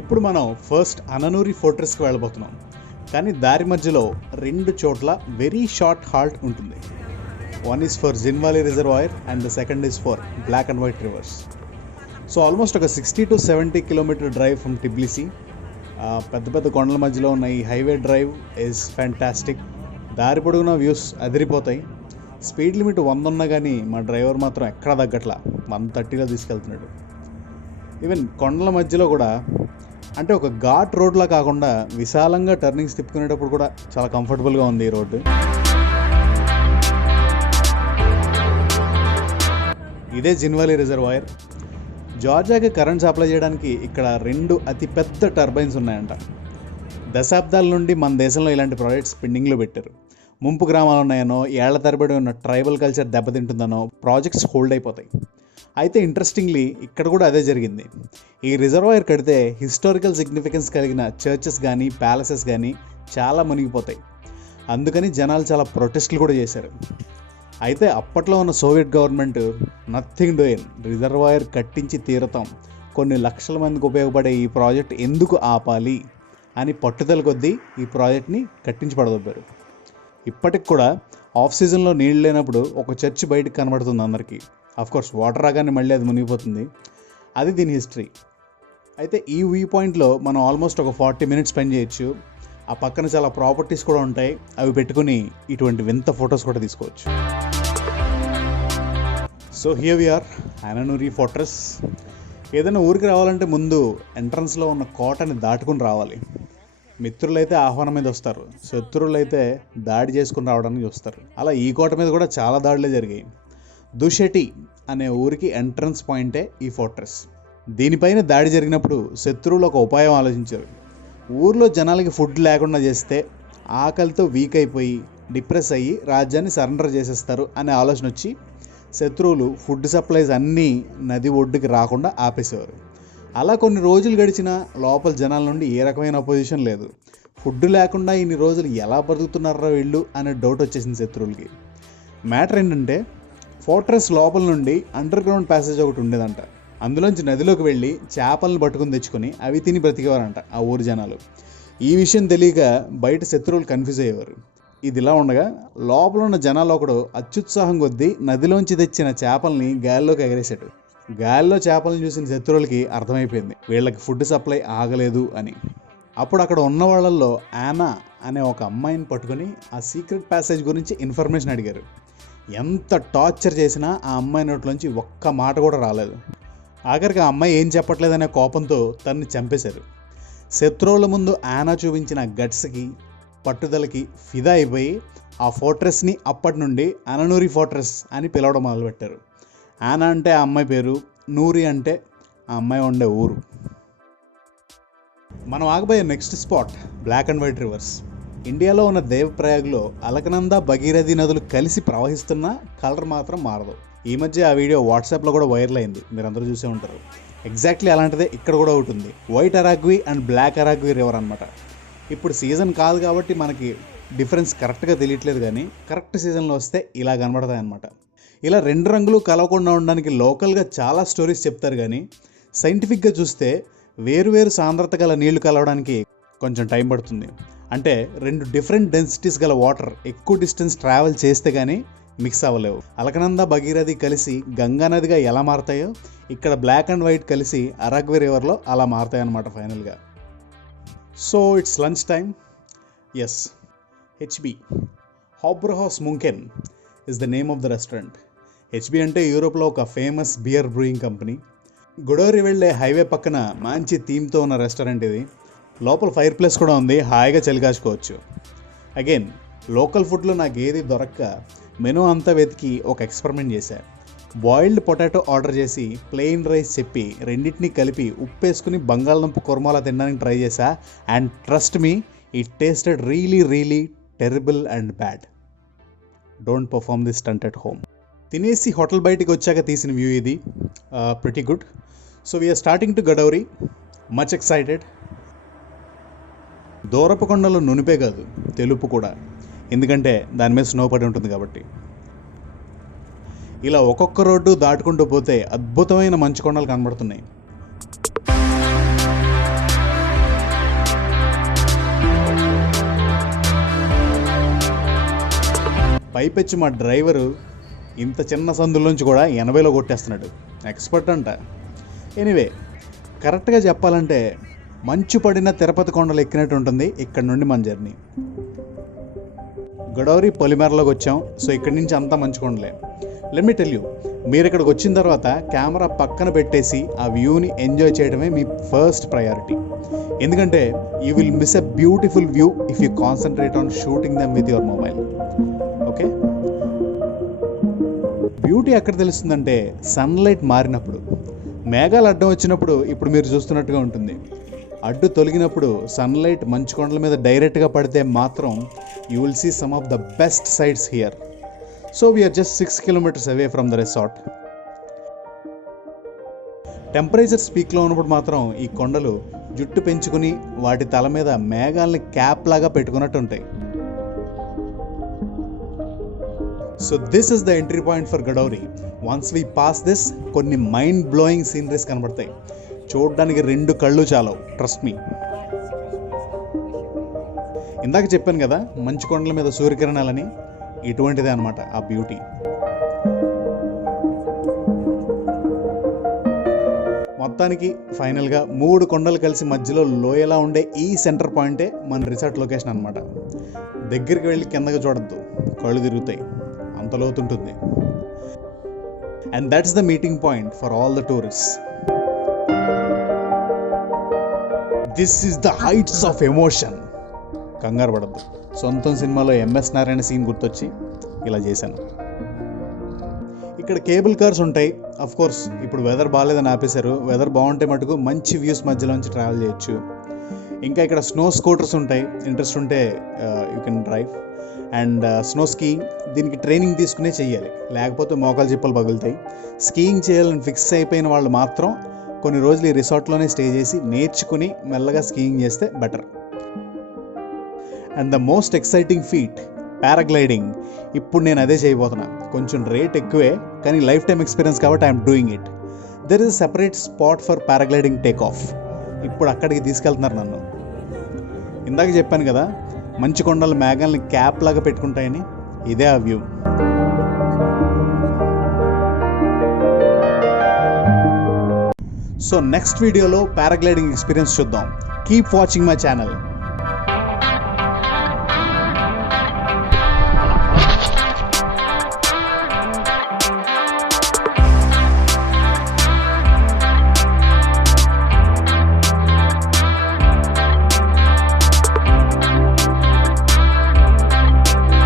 ఇప్పుడు మనం ఫస్ట్ అననూరి ఫోర్ట్రెస్కి వెళ్ళబోతున్నాం. కానీ దారి మధ్యలో 2 చోట్ల వెరీ షార్ట్ హాల్ట్ ఉంటుంది. One is for Zhinvali reservoir and the second is for black and white rivers. So almost ఒక 60 to 70 kilometre drive from Tbilisi. పెద్ద పెద్ద కొండల మధ్యలో ఉన్న ఈ హైవే డ్రైవ్ ఈజ్ ఫ్యాంటాస్టిక్. దారి పొడుగున వ్యూస్ అదిరిపోతాయి. స్పీడ్ లిమిట్ 100 ఉన్నా కానీ మా డ్రైవర్ మాత్రం ఎక్కడా తగ్గట్లా 130లో తీసుకెళ్తున్నాడు. ఈవెన్ కొండల మధ్యలో కూడా అంటే ఒక ఘాట్ రోడ్లా కాకుండా విశాలంగా టర్నింగ్స్ తిప్పుకునేటప్పుడు కూడా చాలా కంఫర్టబుల్గా ఉంది ఈ రోడ్డు. ఇదే జిన్వాలి రిజర్వాయర్. జార్జియాకి కరెంట్ సప్లై చేయడానికి ఇక్కడ 2 అతిపెద్ద టర్బైన్స్ ఉన్నాయంట. దశాబ్దాల నుండి మన దేశంలో ఇలాంటి ప్రాజెక్ట్స్ పెండింగ్లో పెట్టారు. ముంపు గ్రామాలు ఉన్నాయనో, ఏళ్ల తరబడి ఉన్న ట్రైబల్ కల్చర్ దెబ్బతింటుందనో ప్రాజెక్ట్స్ హోల్డ్ అయిపోతాయి. అయితే ఇంట్రెస్టింగ్లీ ఇక్కడ కూడా అదే జరిగింది. ఈ రిజర్వాయర్ కడితే హిస్టారికల్ సిగ్నిఫికెన్స్ కలిగిన చర్చెస్ కానీ ప్యాలెసెస్ కానీ చాలా మునిగిపోతాయి. అందుకని జనాలు చాలా ప్రొటెస్ట్లు కూడా చేశారు. అయితే అప్పట్లో ఉన్న Soviet government nothing doing, reservoir కట్టించి తీరతాం, కొన్ని లక్షల మందికి ఉపయోగపడే ఈ ప్రాజెక్ట్ ఎందుకు ఆపాలి అని పట్టుదల కొద్దీ ఈ ప్రాజెక్ట్ని కట్టించి పడదొబ్బారు. ఇప్పటికి కూడా ఆఫ్ సీజన్లో నీళ్ళు లేనప్పుడు ఒక చర్చ్ బయటకు కనబడుతుంది అందరికీ. కోర్స్ వాటర్ రాగానే మళ్ళీ అది మునిగిపోతుంది. అది దీని హిస్టరీ. అయితే ఈ వ్యూ పాయింట్లో మనం ఆల్మోస్ట్ ఒక 40 minutes స్పెండ్ చేయొచ్చు. ఆ పక్కన చాలా ప్రాపర్టీస్ కూడా ఉంటాయి. అవి పెట్టుకుని ఇటువంటి వింత ఫొటోస్ కూడా తీసుకోవచ్చు. So here we are, Ananuri fortress. ఏదైనా ఊరికి రావాలంటే ముందు ఎంట్రన్స్లో ఉన్న కోటని దాటుకుని రావాలి. మిత్రులైతే ఆహ్వానం మీద వస్తారు, శత్రువులైతే దాడి చేసుకుని రావడానికి చూస్తారు. అలా ఈ కోట మీద కూడా చాలా దాడులే జరిగాయి. దుషెటి అనే ఊరికి ఎంట్రన్స్ పాయింటే ఈ ఫోర్ట్రెస్. దీనిపైన దాడి జరిగినప్పుడు శత్రువులు ఒక ఉపాయం ఆలోచించారు. ఊర్లో జనాలకి ఫుడ్ లేకుండా చేస్తే ఆకలితో వీక్ అయిపోయి డిప్రెస్ అయ్యి రాజ్యాన్ని సరెండర్ చేసేస్తారు అనే ఆలోచన వచ్చి శత్రువులు ఫుడ్ సప్లైస్ అన్నీ నది ఒడ్డుకి రాకుండా ఆపేసేవారు. అలా కొన్ని రోజులు గడిచినా లోపల జనాల నుండి ఏ రకమైన అపోజిషన్ లేదు. ఫుడ్ లేకుండా ఇన్ని రోజులు ఎలా బతుకుతున్నారా వీళ్ళు అనే డౌట్ వచ్చేసింది శత్రువులకి. మ్యాటర్ ఏంటంటే ఫోర్ట్రెస్ లోపల నుండి అండర్ గ్రౌండ్ ప్యాసేజ్ ఒకటి ఉండేదంట. అందులోంచి నదిలోకి వెళ్ళి చేపలను పట్టుకుని తెచ్చుకొని అవి తిని బ్రతికేవారంట ఆ ఊరి జనాలు. ఈ విషయం తెలియక బయట శత్రువులు కన్ఫ్యూజ్ అయ్యేవారు. ఇది ఇలా ఉండగా లోపల ఉన్న జనాలు ఒకడు అత్యుత్సాహం కొద్దీ నదిలోంచి తెచ్చిన చేపల్ని గాల్లోకి ఎగరేశాడు. గాల్లో చేపలను చూసిన శత్రువులకి అర్థమైపోయింది వీళ్ళకి ఫుడ్ సప్లై ఆగలేదు అని. అప్పుడు అక్కడ ఉన్న వాళ్ళల్లో యానా అనే ఒక అమ్మాయిని పట్టుకొని ఆ సీక్రెట్ ప్యాసేజ్ గురించి ఇన్ఫర్మేషన్ అడిగారు. ఎంత టార్చర్ చేసినా ఆ అమ్మాయి నోట్లోంచి ఒక్క మాట కూడా రాలేదు. ఆఖరికి ఆ అమ్మాయి ఏం చెప్పట్లేదనే కోపంతో తనని చంపేశారు. శత్రువుల ముందు యానా చూపించిన గట్స్కి పట్టుదలకి ఫిదా అయిపోయి ఆ ఫోర్ట్రెస్ని అప్పటి నుండి అననూరి ఫోర్ట్రెస్ అని పిలవడం మొదలుపెట్టారు. యానా అంటే ఆ అమ్మాయి పేరు, నూరి అంటే ఆ అమ్మాయి ఉండే ఊరు. మనం ఆగబోయే next spot black and white rivers. ఇండియాలో ఉన్న దేవప్రయాగ్లో అలకనంద, భగీరథి నదులు కలిసి ప్రవహిస్తున్న కలర్ మాత్రం మారదు. ఈ మధ్య ఆ వీడియో వాట్సాప్లో కూడా వైరల్ అయింది, మీరందరూ చూసే ఉంటారు. ఎగ్జాక్ట్లీ అలాంటిదే ఇక్కడ కూడా ఉంటుంది. వైట్ అరాగ్వి అండ్ బ్లాక్ అరాగ్వి రివర్ అనమాట. ఇప్పుడు సీజన్ కాదు కాబట్టి మనకి డిఫరెన్స్ కరెక్ట్గా తెలియట్లేదు, కానీ కరెక్ట్ సీజన్లో వస్తే ఇలా కనబడతాయి అన్నమాట. ఇలా 2 రంగులు కలవకుండా ఉండడానికి లోకల్గా చాలా స్టోరీస్ చెప్తారు, కానీ సైంటిఫిక్గా చూస్తే వేరువేరు సాంద్రత గల నీళ్లు కలవడానికి కొంచెం టైం పడుతుంది. అంటే 2 డిఫరెంట్ డెన్సిటీస్ గల వాటర్ ఎక్కువ డిస్టెన్స్ ట్రావెల్ చేస్తే కానీ మిక్స్ అవ్వలేవు. అలకనంద, భగీరథి కలిసి గంగా నదిగా ఎలా మారుతాయో ఇక్కడ బ్లాక్ అండ్ వైట్ కలిసి అరాగ్వి రివర్లో అలా మారుతాయి అన్నమాట ఫైనల్గా. So it's lunch time. Yes, HB Hofbrauhaus Munchen is the name of the restaurant. HB అంటే యూరోప్లో ఒక famous beer brewing company. Gudauri వెళ్ళే హైవే పక్కన మంచి థీమ్తో ఉన్న రెస్టారెంట్ ఇది. లోపల ఫైర్ ప్లేస్ కూడా ఉంది, హాయిగా చలికాచుకోవచ్చు. అగైన్ లోకల్ ఫుడ్లో నాకు ఏది దొరక్క మెనూ అంతా వెతికి ఒక ఎక్స్పెరిమెంట్ చేశాను. బాయిల్డ్ పొటాటో ఆర్డర్ చేసి ప్లెయిన్ రైస్ చెప్పి రెండింటినీ కలిపి ఉప్పేసుకుని బంగాళదుంప కుర్మాలా తినడానికి ట్రై చేశా. And trust me, it tasted really terrible and bad. Don't perform this stunt at home. తినేసి హోటల్ బయటికి వచ్చాక తీసిన వ్యూ ఇది. Pretty good. So we are starting to Gudauri. Much excited. దూరపు కొండలో నునిపే కాదు, తెలుపు కూడా, ఎందుకంటే దాని మీద స్నో పడి ఉంటుంది కాబట్టి. ఇలా ఒక్కొక్క రోడ్డు దాటుకుంటూ పోతే అద్భుతమైన మంచు కొండలు కనబడుతున్నాయి. పైపెచ్చి మా డ్రైవరు ఇంత చిన్న సందులోంచి కూడా 80లో కొట్టేస్తున్నాడు. ఎక్స్పర్ట్ అంట. ఎనీవే, కరెక్ట్గా చెప్పాలంటే మంచు పడిన తిరుపతి కొండలు ఎక్కినట్టు ఉంటుంది ఇక్కడ నుండి మన జర్నీ. గోదావరి పొలిమేరలోకి వచ్చాం. సో ఇక్కడి నుంచి అంతా మంచు కొండలే. లెట్ మీ టెల్ యూ, మీరు ఇక్కడికి వచ్చిన తర్వాత కెమెరా పక్కన పెట్టేసి ఆ వ్యూని ఎంజాయ్ చేయడమే మీ ఫస్ట్ ప్రయారిటీ. ఎందుకంటే you will miss a beautiful view if you concentrate on shooting them with your mobile. Okay, beauty ఎక్కడ తెలుస్తుందంటే సన్లైట్ మారినప్పుడు. మేఘాలు అడ్డం వచ్చినప్పుడు ఇప్పుడు మీరు చూస్తున్నట్టుగా ఉంటుంది. అడ్డు తొలగినప్పుడు సన్లైట్ మంచు కొండల మీద డైరెక్ట్గా పడితే మాత్రం you will see some of the best sights here. So we are just 6 kilometers away from the resort. Temperature పీక్లో ఉన్నప్పుడు మాత్రం ఈ కొండలు జుట్టు పెంచుకుని వాటి తల మీద మేఘాలని క్యాప్ లాగా పెట్టుకున్నట్టు ఉంటాయి. So this is the entry point for Godavari. Once we pass this, కొన్ని మైండ్ బ్లోయింగ్ సీనరీస్ కనబడతాయి. చూడడానికి 2 కళ్ళు చాలవు, ట్రస్ట్ మీ. ఇందాక చెప్పాను కదా మంచు కొండల మీద సూర్యకిరణాలని, ఇటువంటిదే అనమాట ఆ బ్యూటీ. మొత్తానికి ఫైనల్గా 3 కొండలు కలిసి మధ్యలో లోయలా ఉండే ఈ సెంటర్ పాయింటే మన రిసార్ట్ లొకేషన్ అనమాట. దగ్గరికి వెళ్ళి కిందకి చూడద్దు, కళ్ళు తిరుగుతాయి, అంత లోతుంటుంది. And that's the meeting point for all the tourists. This is the heights of emotion. కంగారు పడద్దు. సొంతం సినిమాలో ఎంఎస్ నారాయణ సీన్ గుర్తొచ్చి ఇలా చేశాను. ఇక్కడ కేబుల్ కార్స్ ఉంటాయి. అఫ్ కోర్స్ ఇప్పుడు వెదర్ బాగాలేదని ఆపేశారు. వెదర్ బాగుంటే మటుకు మంచి వ్యూస్ మధ్యలోంచి ట్రావెల్ చేయొచ్చు. ఇంకా ఇక్కడ స్నో స్కూటర్స్ ఉంటాయి. ఇంట్రెస్ట్ ఉంటే you can drive. And snow skiing, దీనికి ట్రైనింగ్ తీసుకునే చెయ్యాలి, లేకపోతే మోకాలు చిప్పలు పగులుతాయి. స్కీయింగ్ చేయాలని ఫిక్స్ అయిపోయిన వాళ్ళు మాత్రం కొన్ని రోజులు ఈ రిసార్ట్లోనే స్టే చేసి నేర్చుకుని మెల్లగా స్కీయింగ్ చేస్తే better. And the most exciting feet, paragliding. ఇప్పుడు నేను అదే చేయబోతున్నా. కొంచెం రేట్ ఎక్కువే, కానీ లైఫ్ టైమ్ ఎక్స్పీరియన్స్ కాబట్టి I'm doing it. There is a separate spot for paragliding take off. ఇప్పుడు అక్కడికి తీసుకెళ్తున్నారు నన్ను. ఇందాక చెప్పాను కదా మంచు కొండలు మేఘాలని క్యాప్ లాగా పెట్టుకుంటాయని, ఇదే ఆ వ్యూ. సో నెక్స్ట్ వీడియోలో పారాగ్లైడింగ్ ఎక్స్పీరియన్స్ చూద్దాం. Keep watching my channel.